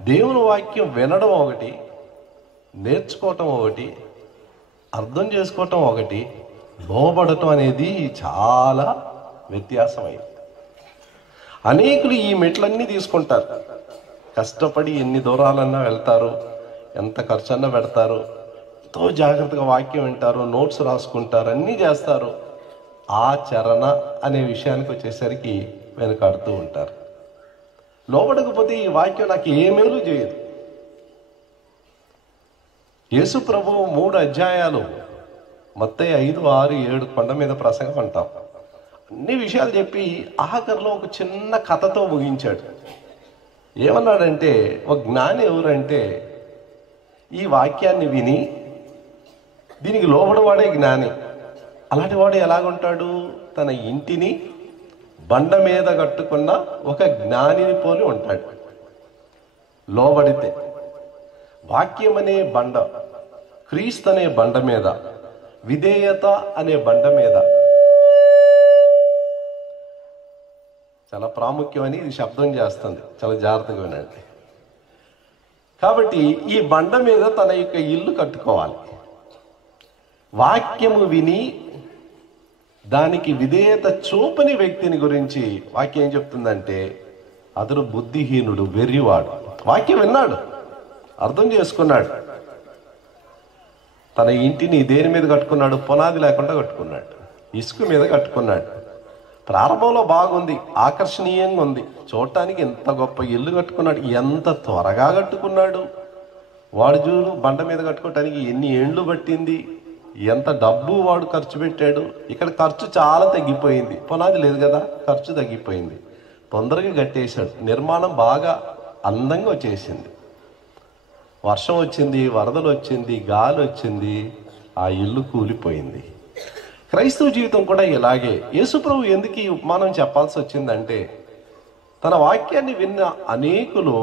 దేవుని వాక్యం వినడం ఒకటి, నేర్చుకోవటం ఒకటి, అర్థం చేసుకోవటం ఒకటి, లోబడటం అనేది చాలా వ్యత్యాసమైంది. అనేకులు ఈ మెట్లన్నీ తీసుకుంటారు, కష్టపడి ఎన్ని దూరాలన్నా వెళ్తారు, ఎంత ఖర్చు అన్నా పెడతారు, ఎంతో జాగ్రత్తగా వాక్యం వింటారు, నోట్స్ రాసుకుంటారు, అన్నీ చేస్తారు. ఆచరణ అనే విషయానికి వచ్చేసరికి వెనుకాడుతూ ఉంటారు. లోబడకపోతే ఈ వాక్యం నాకు ఏ మేలు చేయదు. యేసు ప్రభువు 3 అధ్యాయాలు మత్తయి 5, 6, 7 కొండ మీద ప్రసంగం అంటాం, అన్ని విషయాలు చెప్పి ఆఖరిలో ఒక చిన్న కథతో ముగించాడు. ఏమన్నాడంటే, ఒక జ్ఞాని ఎవరంటే ఈ వాక్యాన్ని విని దీనికి లోబడవాడే జ్ఞాని. అలాంటి వాడు ఎలాగుంటాడు? తన ఇంటిని బండ మీద కట్టుకున్న ఒక జ్ఞానిని పోలి ఉంటాడు. లోబడితే వాక్యం అనే బండ, క్రీస్తు అనే బండ మీద, విధేయత అనే బండ మీద, చాలా ప్రాముఖ్యమని ఇది శబ్దం చేస్తుంది, చాలా జాగ్రత్తగా వినండి. కాబట్టి ఈ బండ మీద తన యొక్క ఇల్లు కట్టుకోవాలి. వాక్యము విని దానికి విధేయత చూపని వ్యక్తిని గురించి వాక్యం ఏం చెప్తుందంటే, అతడు బుద్ధిహీనుడు, వెర్రివాడు. వాక్యం విన్నాడు, అర్థం చేసుకున్నాడు, తన ఇంటిని దేని మీద కట్టుకున్నాడు? పునాది లేకుండా కట్టుకున్నాడు, ఇసుక మీద కట్టుకున్నాడు. ప్రారంభంలో బాగుంది, ఆకర్షణీయంగా ఉంది, చూడటానికి ఎంత గొప్ప ఇల్లు కట్టుకున్నాడు, ఎంత త్వరగా కట్టుకున్నాడు. వాడు చూడు బండ మీద కట్టుకోవటానికి ఎన్ని ఏండ్లు పట్టింది, ఎంత డబ్బు వాడు ఖర్చు పెట్టాడు. ఇక్కడ ఖర్చు చాలా తగ్గిపోయింది, పునాది లేదు కదా, ఖర్చు తగ్గిపోయింది, తొందరగా కట్టేశాడు. నిర్మాణం బాగా అందంగా వచ్చేసింది. వర్షం వచ్చింది, వరదలు వచ్చింది, గాలి వచ్చింది, ఆ ఇల్లు కూలిపోయింది. క్రైస్తవ జీవితం కూడా ఇలాగే. యేసుప్రభు ఎందుకు ఈ ఉపమానం చెప్పాల్సి వచ్చిందంటే, తన వాక్యాన్ని విన్న అనేకులు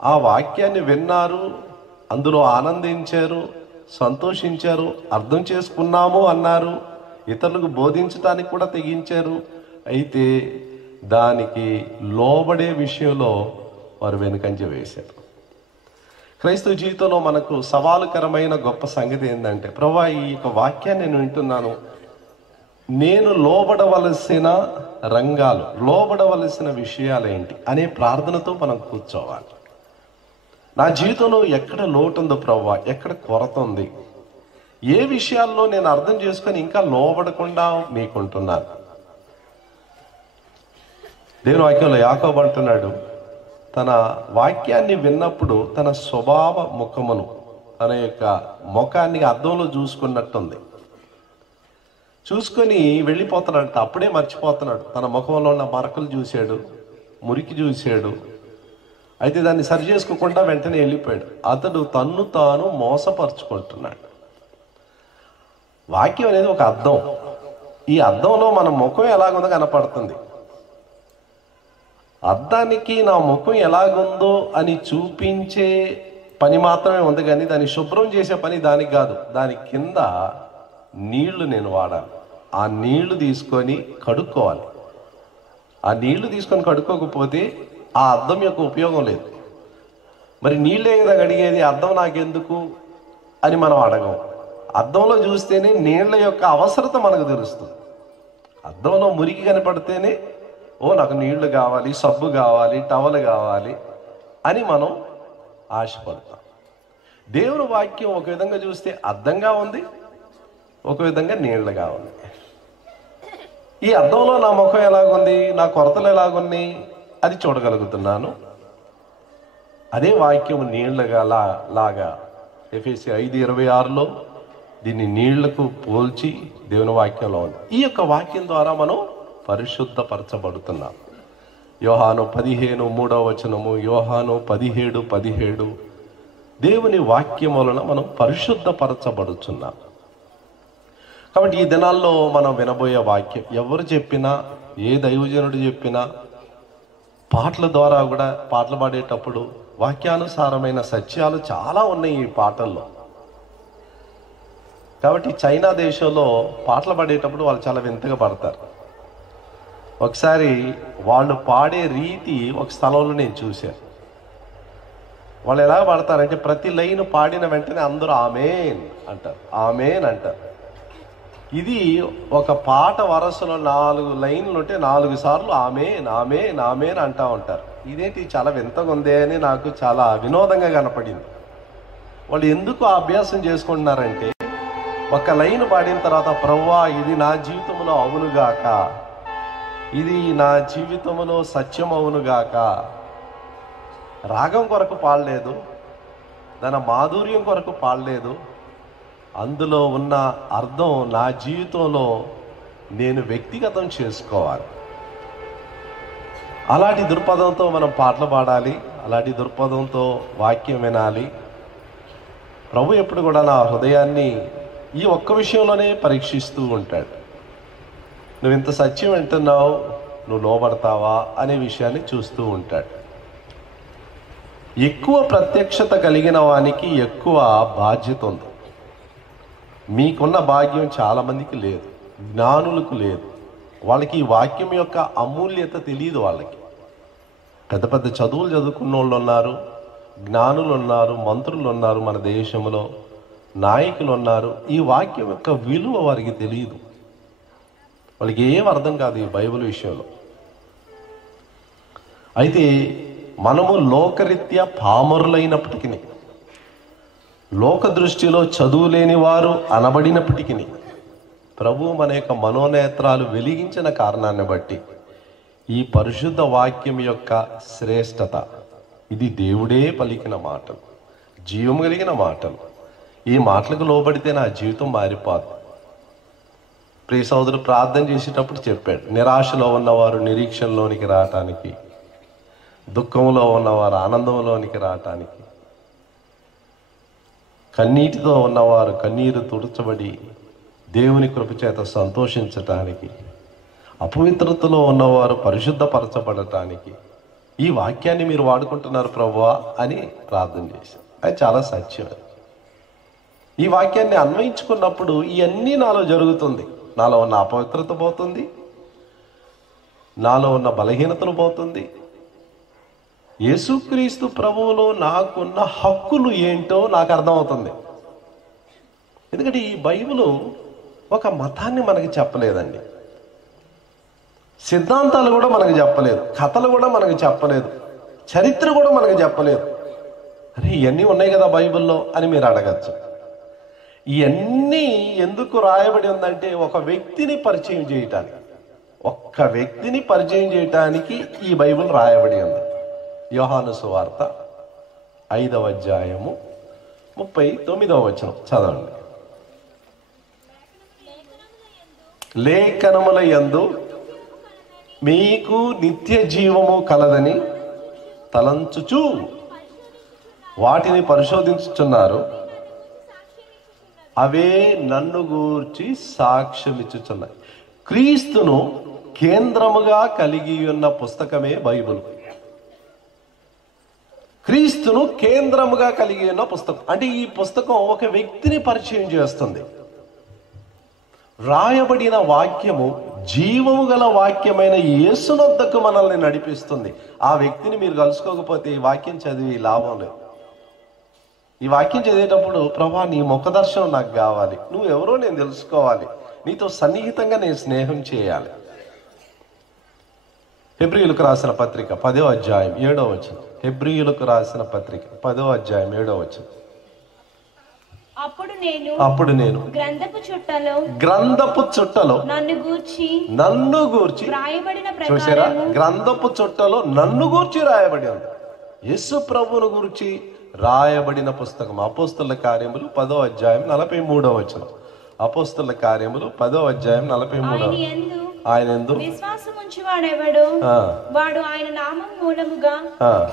ఆ వాక్యాన్ని విన్నారు, అందులో ఆనందించారు, సంతోషించారు, అర్థం చేసుకున్నాము అన్నారు, ఇతరులకు బోధించడానికి కూడా తెగించారు. అయితే దానికి లోబడే విషయంలో వారు వెనుకంజ వేశారు. క్రైస్తవ జీవితంలో మనకు సవాలుకరమైన గొప్ప సంగతి ఏంటంటే, ప్రభువా ఈ యొక్క వాక్యాన్ని నేను వింటున్నాను, నేను లోబడవలసిన రంగాలు, లోబడవలసిన విషయాలు ఏంటి అనే ప్రార్థనతో మనం కూర్చోవాలి. నా జీవితంలో ఎక్కడ లోటు ఉందో ప్రభువా, ఎక్కడ కొరత ఉంది, ఏ విషయాల్లో నేను అర్థం చేసుకొని ఇంకా లోబడకుండా మీకుంటున్నాను. దేవుని వాక్యంలో యాకోబు అంటున్నాడు, తన వాక్యాన్ని విన్నప్పుడు తన స్వభావ ముఖమును, తన యొక్క ముఖాన్ని అద్దంలో చూసుకున్నట్టుంది, చూసుకొని వెళ్ళిపోతున్నాడు. అప్పుడే మర్చిపోతున్నాడు, తన ముఖంలో ఉన్న మరకలు చూశాడు, మురికి చూశాడు. అయితే దాన్ని సరి చేసుకోకుండా వెంటనే వెళ్ళిపోయాడు. అతడు తన్ను తాను మోసపరుచుకుంటున్నాడు. వాక్యం అనేది ఒక అద్దం. ఈ అద్దంలో మన ముఖం ఎలాగుందో కనపడుతుంది. అద్దానికి నా ముఖం ఎలాగుందో అని చూపించే పని మాత్రమే ఉంది, కానీ దాన్ని శుభ్రం చేసే పని దానికి కాదు. దాని కింద నీళ్లు నేను వాడాలి. ఆ నీళ్లు తీసుకొని కడుక్కోవాలి. ఆ నీళ్లు తీసుకొని కడుక్కోకపోతే ఆ అద్దం యొక్క ఉపయోగం లేదు. మరి నీళ్ళే కదా కడిగేది, అద్దం నాకెందుకు అని మనం అడగం. అద్దంలో చూస్తేనే నీళ్ల యొక్క అవసరత మనకు తెలుస్తుంది. అద్దంలో మురికి కనపడితేనే ఓ నాకు నీళ్లు కావాలి, సబ్బు కావాలి, టవల్ కావాలి అని మనం ఆశపడతాం. దేవుని వాక్యం ఒక విధంగా చూస్తే అద్దంగా ఉంది, ఒక విధంగా నీళ్లుగా ఉంది. ఈ అద్దంలో నా ముఖం ఎలాగుంది, నా కొరతలు ఎలాగున్నాయి అది చూడగలుగుతున్నాను. అదే వాక్యం నీళ్లుగా లాగా ఎఫెసీ 5:26లో దీన్ని నీళ్లకు పోల్చి దేవుని వాక్యంలో ఉంది. ఈ యొక్క వాక్యం ద్వారా మనం పరిశుద్ధపరచబడుతున్నాం. యోహాను 15:3 యోహాను 17:17 దేవుని వాక్యం వలన మనం పరిశుద్ధపరచబడుతున్నాం. కాబట్టి ఈ దినాల్లో మనం వినబోయే వాక్యం ఎవరు చెప్పినా, ఏ దైవజనుడు చెప్పినా, పాటల ద్వారా కూడా పాటలు పాడేటప్పుడు వాక్యానుసారమైన సత్యాలు చాలా ఉన్నాయి ఈ పాటల్లో. కాబట్టి చైనా దేశంలో పాటలు పాడేటప్పుడు వాళ్ళు చాలా వింతగా పాడతారు. ఒకసారి వాళ్ళు పాడే రీతి ఒక స్థలంలో నేను చూశాను. వాళ్ళు ఎలా పాడతారంటే ప్రతి లైన్ పాడిన వెంటనే అందరూ ఆమేన్ అంటారు, ఆమేన్ అంటారు. ఇది ఒక పాట వరసలో 4 లైన్లు ఉంటే 4 సార్లు ఆమేన్ ఆమేన్ ఆమేన్ అంటూ ఉంటారు. ఇదేంటి చాలా వింతగా ఉందే అని నాకు చాలా వినోదంగా కనపడింది. వాళ్ళు ఎందుకు ఆ అభ్యాసం చేసుకుంటున్నారంటే, ఒక లైన్ పాడిన తర్వాత ప్రభువా ఇది నా జీవితంలో అవునుగాక, ఇది నా జీవితంలో సత్యం అవునుగాక. రాగం కొరకు పాడలేదు, దాని మాధుర్యం కొరకు పాడలేదు, అందులో ఉన్న అర్థం నా జీవితంలో నేను వ్యక్తిగతం చేసుకోవాలి. అలాంటి దృక్పథంతో మనం పాటలు పాడాలి, అలాంటి దృక్పథంతో వాక్యం వినాలి. ప్రభు ఎప్పుడు కూడా నా హృదయాన్ని ఈ ఒక్క విషయంలోనే పరీక్షిస్తూ ఉంటాడు. నువ్వు ఇంత సత్యం వింటున్నావు, నువ్వు లోబడతావా అనే విషయాన్ని చూస్తూ ఉంటాడు. ఎక్కువ ప్రత్యక్షత కలిగిన వానికి ఎక్కువ బాధ్యత ఉంది. మీకున్న భాగ్యం చాలామందికి లేదు, జ్ఞానులకు లేదు. వాళ్ళకి ఈ వాక్యం యొక్క అమూల్యత తెలియదు. వాళ్ళకి పెద్ద పెద్ద చదువులు చదువుకున్న వాళ్ళు ఉన్నారు, జ్ఞానులు ఉన్నారు, మంత్రులు ఉన్నారు, మన దేశంలో నాయకులు ఉన్నారు. ఈ వాక్యం యొక్క విలువ వారికి తెలియదు. వాళ్ళకి ఏం అర్థం కాదు ఈ బైబిల్ విషయంలో. అయితే మనము లోకరీత్యా పామరులైనప్పటికీ, లోక దృష్టిలో చదువు లేని వారు అనబడినప్పటికీ, ప్రభు మన యొక్క మనోనేత్రాలు వెలిగించిన కారణాన్ని బట్టి ఈ పరిశుద్ధ వాక్యం యొక్క శ్రేష్టత, ఇది దేవుడే పలికిన మాటలు, జీవం కలిగిన మాటలు. ఈ మాటలకు లోబడితే నా జీవితం మారిపోదు. ప్రియ సోదరుడు ప్రార్థన చేసేటప్పుడు చెప్పాడు, నిరాశలో ఉన్నవారు నిరీక్షణలోనికి రావటానికి, దుఃఖంలో ఉన్నవారు ఆనందంలోనికి రావటానికి, కన్నీటితో ఉన్నవారు కన్నీరు తుడచబడి దేవుని కృప చేత సంతోషించటానికి, అపవిత్రతలో ఉన్నవారు పరిశుద్ధపరచబడటానికి ఈ వాక్యాన్ని మీరు వాడుకుంటున్నారు ప్రభువా అని ప్రార్థన చేశారు. అది చాలా సత్యం. ఈ వాక్యాన్ని అన్వయించుకున్నప్పుడు ఇవన్నీ నాలో జరుగుతుంది. నాలో ఉన్న అపవిత్రత పోతుంది, నాలో ఉన్న బలహీనతలు పోతుంది. యేసుక్రీస్తు ప్రభువులో నాకున్న హక్కులు ఏంటో నాకు అర్థమవుతుంది. ఎందుకంటే ఈ బైబిలు ఒక మతాన్ని మనకి చెప్పలేదండి, సిద్ధాంతాలు కూడా మనకు చెప్పలేదు, కథలు కూడా మనకు చెప్పలేదు, చరిత్ర కూడా మనకు చెప్పలేదు. అరే ఇవన్నీ ఉన్నాయి కదా బైబిల్లో అని మీరు అడగచ్చు. ఇవన్నీ ఎందుకు రాయబడి ఉందంటే ఒక వ్యక్తిని పరిచయం చేయటానికి, ఒక్క వ్యక్తిని పరిచయం చేయటానికి ఈ బైబిల్ రాయబడి ఉంది. యోహాను సువార్త 5వ అధ్యాయము 39వ వచనం చదవండి. లేఖనముల యందు మీకు నిత్య జీవము కలదని తలంచుచు వాటిని పరిశోధించుచున్నారు, అవే నన్ను గూర్చి సాక్ష్యం ఇచ్చుచున్నాయి. క్రీస్తును కేంద్రముగా కలిగి ఉన్న పుస్తకమే బైబిల్. క్రీస్తును కేంద్రముగా కలిగి ఉన్న పుస్తకం అంటే ఈ పుస్తకం ఒక వ్యక్తిని పరిచయం చేస్తుంది. రాయబడిన వాక్యము జీవము గల వాక్యమైన యేసునొద్దకు మనల్ని నడిపిస్తుంది. ఆ వ్యక్తిని మీరు కలుసుకోకపోతే ఈ వాక్యం చదివి లాభం లేదు. ఈ వాక్యం చదివేటప్పుడు ప్రభా నీ ముఖ దర్శనం నాకు కావాలి, నువ్వు ఎవరో నేను తెలుసుకోవాలి, నీతో సన్నిహితంగా నేను స్నేహం చేయాలి. హెబ్రీయులకు రాసిన పత్రిక 10వ అధ్యాయం 7వ వచనం. హెబ్రీయులకు రాసిన పత్రిక 10వ అధ్యాయం 7వ వచనం. అప్పుడు నేను గ్రంథపు చుట్టలో నన్ను గూర్చి చూసారా, గ్రంథపు చుట్టలో నన్ను గూర్చి రాయబడి ఉంది. యేసు ప్రభువును గూర్చి రాయబడిన పుస్తకం. అపోస్తలుల కార్యములు 10వ అధ్యాయం 43వ వచనం. అపోస్తలుల కార్యములు 10వ అధ్యాయం 43వ. ఆయన యందు విశ్వాసముంచువాడెవడు వాడు ఆయన నామం మూలముగా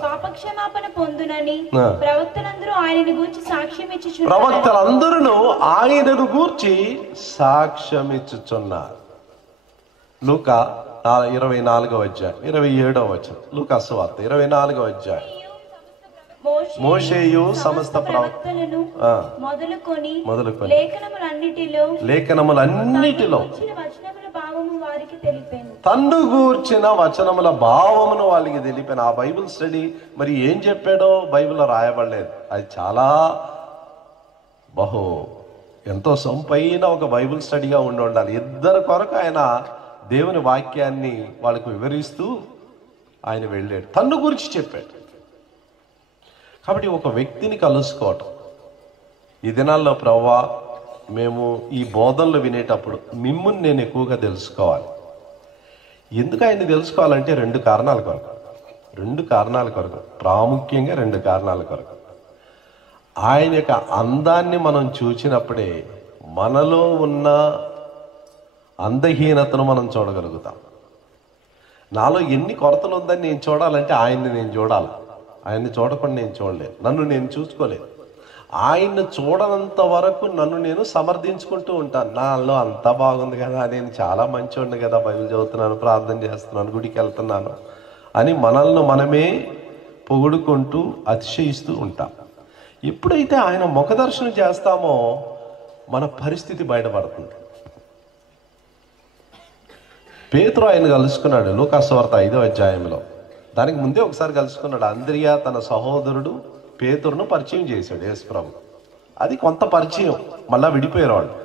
పాపక్షమాపణ పొందునని ప్రవక్తలందరూ ఆయనను గూర్చి సాక్ష్యం ఇచ్చుచున్నారు. ప్రవక్తలందరూ ఆయనను గూర్చి సాక్ష్యం ఇచ్చుచున్నారు. లూకా 24వ అధ్యాయం 27వ వచనం. లూకా సువార్త 24వ అధ్యాయం మోషేయు సమస్త ప్రవక్తలను మొదలుకొని లేఖనములన్నిటిలో తన్ను గూర్చిన వచనముల భావమును వాళ్ళకి తెలిపాను. ఆ బైబిల్ స్టడీ మరి ఏం చెప్పాడో బైబిల్లో రాయబడలేదు. అది చాలా ఎంతో సొంపైన ఒక బైబిల్ స్టడీగా ఉండాలి. ఇద్దరు కొరకు ఆయన దేవుని వాక్యాన్ని వాళ్ళకు వివరిస్తూ ఆయన వెళ్ళాడు, తన్ను గురించి చెప్పాడు. కాబట్టి ఒక వ్యక్తిని కలుసుకోవటం ఈ దినాల్లో, ప్రభువా మేము ఈ బోధనలు వినేటప్పుడు మిమ్మల్ని నేను ఎక్కువగా తెలుసుకోవాలి. ఎందుకు ఆయన్ని తెలుసుకోవాలంటే రెండు కారణాల కొరకు, ప్రాముఖ్యంగా రెండు కారణాల కొరకు. ఆయన యొక్క అందాన్ని మనం చూచినప్పుడే మనలో ఉన్న అందహీనతను మనం చూడగలుగుతాం. నాలో ఎన్ని కొరతలు ఉందని నేను చూడాలంటే ఆయన్ని నేను చూడాలి. ఆయన్ని చూడకుండా నేను చూడలేదు, నన్ను నేను చూసుకోలేదు. ఆయన్ని చూడనంత వరకు నన్ను నేను సమర్థించుకుంటూ ఉంటాను. నాలో అంతా బాగుంది కదా, నేను చాలా మంచివాడిని కదా, బైబిల్ చదువుతున్నాను, ప్రార్థన చేస్తున్నాను, గుడికి వెళ్తున్నాను అని మనల్ని మనమే పొగుడుకుంటూ అతిశయిస్తూ ఉంటాం. ఎప్పుడైతే ఆయన ముఖదర్శనం చేస్తామో మన పరిస్థితి బయటపడుతుంది. పేతురు ఆయన కలుసుకున్నాడు లూకాసు వార్త 5వ అధ్యాయంలో. దానికి ముందే ఒకసారి కలుసుకున్నాడు. అంద్రియా తన సహోదరుడు పేతురును పరిచయం చేశాడు యేసుప్రభు. అది కొంత పరిచయం, మళ్ళా విడిపోయారు వాళ్ళు.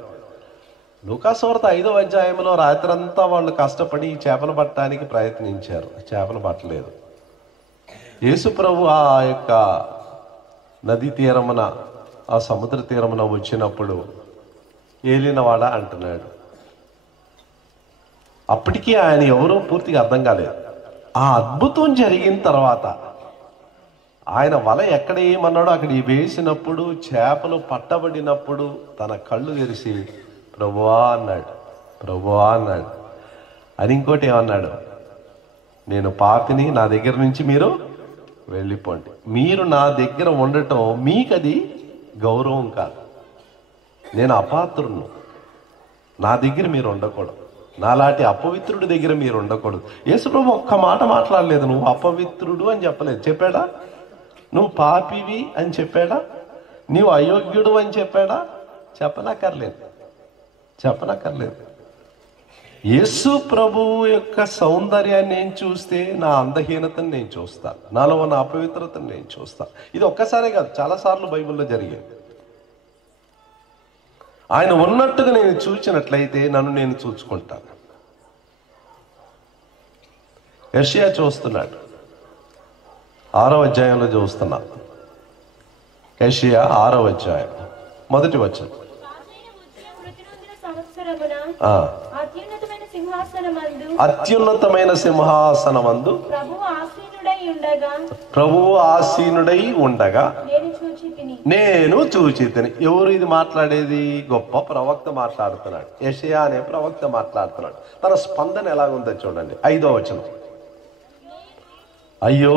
లూకాసు వార్త 5వ అధ్యాయంలో రాత్రంతా వాళ్ళు కష్టపడి చేపలు పట్టడానికి ప్రయత్నించారు, చేపలు పట్టలేదు. యేసుప్రభు ఆ యొక్క నది తీరమున, ఆ సముద్ర తీరమున వచ్చినప్పుడు ఏలినవాడ అంటున్నాడు. అప్పటికీ ఆయన ఎవరో పూర్తిగా అర్థం కాలేదు. ఆ అద్భుతం జరిగిన తర్వాత ఆయన వల ఎక్కడ ఏమన్నాడో అక్కడ వేసినప్పుడు, చేపలు పట్టబడినప్పుడు తన కళ్ళు తెరిచి ప్రభువా అన్నాడు, ప్రభువా అన్నాడు. అది ఇంకోటి ఏమన్నాడు, నేను పాపిని, నా దగ్గర నుంచి మీరు వెళ్ళిపోండి. మీరు నా దగ్గర ఉండటం మీకు అది గౌరవం కాదు, నేను అపాత్రును, నా దగ్గర మీరు ఉండకూడదు, నాలాంటి అపవిత్రుడి దగ్గర మీరు ఉండకూడదు. యేసుప్రభు ఒక్క మాట మాట్లాడలేదు. నువ్వు అపవిత్రుడు అని చెప్పలేదు, చెప్పాడా? నువ్వు పాపివి అని చెప్పాడా? నీవు అయోగ్యుడు అని చెప్పాడా? చెప్పనక్కర్లేదు. యేసు ప్రభువు యొక్క సౌందర్యాన్ని నేను చూస్తే నా అందహీనతను నేను చూస్తాను, నాలో ఉన్న అపవిత్రతను నేను చూస్తాను. ఇది ఒక్కసారే కాదు, చాలాసార్లు బైబిల్లో జరిగేది. ఆయన ఉన్నట్టుగా నేను చూచినట్లయితే నన్ను నేను చూసుకుంటాను. యెషయా చూస్తున్నాడు, 6వ అధ్యాయంలో చూస్తున్నా. యెషయా 6వ అధ్యాయం 1వ వచనం. అత్యున్నతమైన సింహాసనమందు ప్రభువు ఆసీనుడై ఉండగా నేను చూచితిని. ఎవరు ఇది మాట్లాడేది? గొప్ప ప్రవక్త మాట్లాడుతున్నాడు. యెషయా అనే ప్రవక్త మాట్లాడుతున్నాడు. తన స్పందన ఎలాగుందో చూడండి. 5వ వచనం. అయ్యో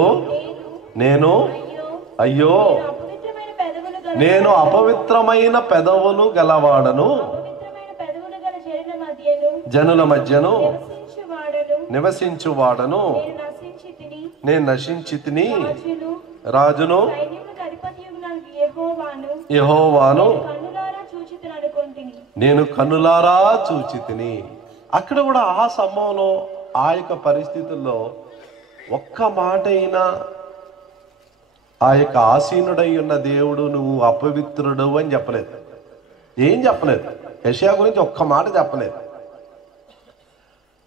నేను అపవిత్రమైన పెదవులు గలవాడను, జనుల మధ్యను నివసించువాడను, నేను నశించితిని, రాజును యెహోవాను నేను కన్నులారా చూచితిని. అక్కడ కూడా ఆ సమయంలో ఆ యొక్క పరిస్థితుల్లో ఒక్క మాట అయినా ఆ యొక్క ఆసీనుడై ఉన్న దేవుడు నువ్వు అపవిత్రుడు అని చెప్పలేదు. ఏం చెప్పలేదు. యెషయా గురించి ఒక్క మాట చెప్పలేదు.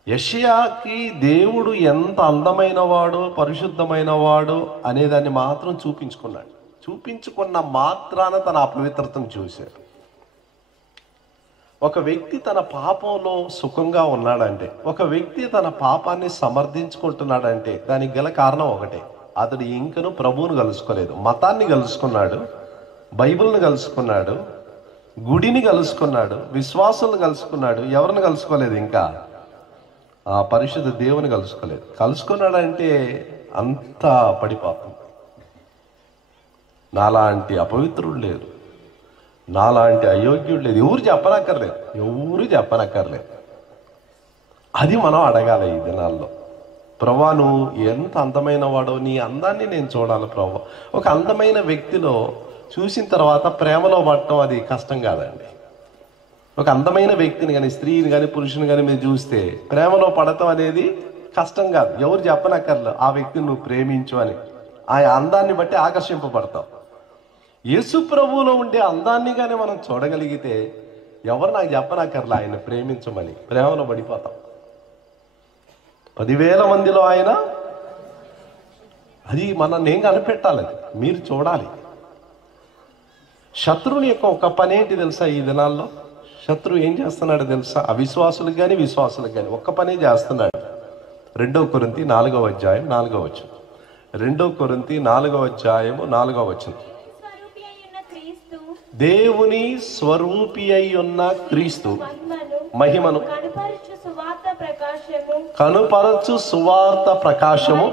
యెషయాకి దేవుడు ఎంత అందమైన వాడు, పరిశుద్ధమైన వాడు అనేదాన్ని మాత్రం చూపించుకున్నాడు. చూపించుకున్న మాత్రాన తన అపవిత్రతను చూశాడు. ఒక వ్యక్తి తన పాపంలో సుఖంగా ఉన్నాడంటే, ఒక వ్యక్తి తన పాపాన్ని సమర్థించుకుంటున్నాడంటే దానికి గల కారణం ఒకటే, అతడు ఇంకను ప్రభువును కలుసుకోలేదు. మతాన్ని కలుసుకున్నాడు, బైబిల్ని కలుసుకున్నాడు, గుడిని కలుసుకున్నాడు, విశ్వాసులను కలుసుకున్నాడు. ఎవరిని కలుసుకోలేదు? ఇంకా ఆ పరిశుద్ధ దేవుని కలుసుకోలేదు. కలుసుకున్నాడంటే అంత పడిపాపం. నాలాంటి అపవిత్రుడు లేదు, నాలాంటి అయోగ్యుడు లేదు. ఎవరు చెప్పనక్కర్లేదు. అది మనం అడగాలి ఈ దినాల్లో. ప్రభా నువ్వు ఎంత అందమైన వాడో, నీ అందాన్ని నేను చూడాలి ప్రభా. ఒక అందమైన వ్యక్తిలో చూసిన తర్వాత ప్రేమలో పడటం అది కష్టం కాదండి. ఒక అందమైన వ్యక్తిని కానీ, స్త్రీని కానీ, పురుషుని కానీ మీరు చూస్తే ప్రేమలో పడటం అనేది కష్టం కాదు. ఎవరు చెప్పనక్కర్లే ఆ వ్యక్తిని నువ్వు ప్రేమించు అని. ఆ అందాన్ని బట్టి ఆకర్షింపబడతావు. యేసు ప్రభువులో ఉండే అందాన్ని కానీ మనం చూడగలిగితే ఎవరు నాకు చెప్పనక్కర్లే ఆయన ప్రేమించమని, ప్రేమలో పడిపోతాం. 10,000 మందిలో ఆయన, అది నేను కనిపెట్టాలి, మీరు చూడాలి. శత్రువుని యొక్క ఒక పని ఏంటి తెలుసా? ఈ దినాల్లో శత్రువు ఏం చేస్తున్నాడు తెలుసా? అవిశ్వాసులకు కానీ విశ్వాసులకు కానీ ఒక్క పనే చేస్తున్నాడు. 2 కొరింథీ 4వ అధ్యాయం 4వ వచనం. 2 కొరింథీ 4వ అధ్యాయము 4వ వచనం. దేవుని స్వరూపి అయి ఉన్న క్రీస్తు మహిమను కనుపరచు సువార్త ప్రకాశము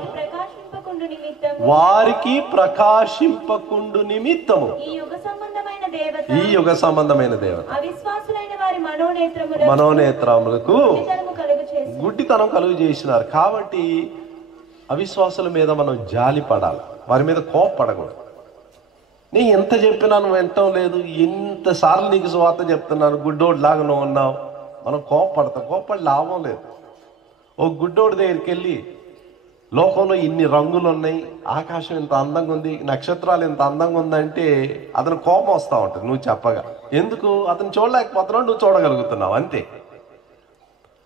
వారికి ప్రకాశింపకుండు నిమిత్తము ఈ యుగ సంబంధమైన దేవత మనోనేత్రములకు గుడ్డితనం కలుగు చేసినారు. కాబట్టి అవిశ్వాసుల మీద మనం జాలి పడాలి, వారి మీద కోపపడకూడదు. నేను ఎంత చెప్పినా నువ్వు వినటం లేదు, ఎంతసార్లు నీకు సువార్త చెప్తున్నాను, గుడ్డోడిలాగా నువ్వు ఉన్నావు. మనం కోపపడతాం, కోపపడి లాభం లేదు. ఓ గుడ్డోడి దగ్గరికి వెళ్ళి, లోకంలో ఇన్ని రంగులు ఉన్నాయి, ఆకాశం ఇంత అందంగా ఉంది, నక్షత్రాలు ఇంత అందంగా ఉందంటే అతను కోపం వస్తూ ఉంటుంది నువ్వు చెప్పగా. ఎందుకు? అతను చూడలేకపోతున్నావు, నువ్వు చూడగలుగుతున్నావు, అంతే.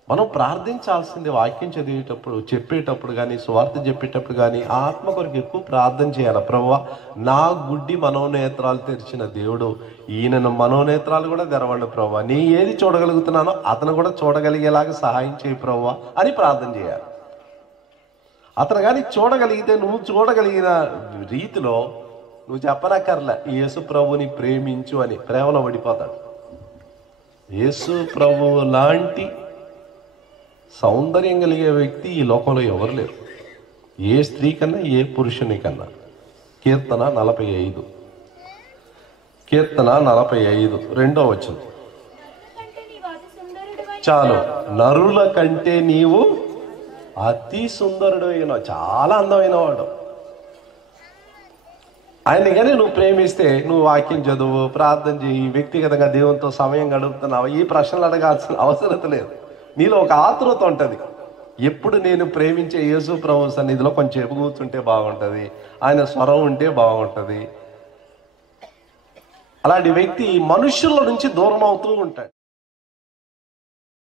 మనం ప్రార్థించాల్సింది వాక్యం చదివేటప్పుడు, చెప్పేటప్పుడు కానీ, సువార్త చెప్పేటప్పుడు కానీ ఆత్మ కొరకు ఎక్కువ ప్రార్థన చేయాలి. ప్రభువా నా గుడ్డి మనోనేత్రాలు తెరిచిన దేవుడు, ఈయన మనోనేత్రాలు కూడా తెరవండి ప్రభువా. నీ ఏది చూడగలుగుతున్నానో అతను కూడా చూడగలిగేలాగా సహాయం చేయి ప్రభువా అని ప్రార్థన చేయాలి. అతను కానీ చూడగలిగితే, నువ్వు చూడగలిగిన రీతిలో నువ్వు చెప్పనక్కర్లే యేసు ప్రభుని ప్రేమించు అని, ప్రేమలో పడిపోతాడు. యేసు ప్రభువు లాంటి సౌందర్యం కలిగే వ్యక్తి ఈ లోకంలో ఎవరు లేరు, ఏ స్త్రీ కన్నా ఏ పురుషుని కన్నా. కీర్తన 45 2వ వచనం చాలు. నరుల కంటే నీవు అతి సుందరుడు అయినావు, చాలా అందమైన వాడు. ఆయన్ని కానీ నువ్వు ప్రేమిస్తే, నువ్వు వాక్యం చదువు, ప్రార్థన చేయి, వ్యక్తిగతంగా దేవునితో సమయం గడుపుతున్నావు, ఈ ప్రశ్నలు అడగాల్సిన అవసరం లేదు. నీలో ఒక ఆతృత ఉంటుంది. ఎప్పుడు నేను ప్రేమించే యేసు ప్రభు సన్నిధిలో కొంచెం కూర్చుంటే బాగుంటుంది, ఆయన స్వరం ఉంటే బాగుంటుంది. అలాంటి వ్యక్తి మనుషుల నుంచి దూరం అవుతూ ఉంటాడు.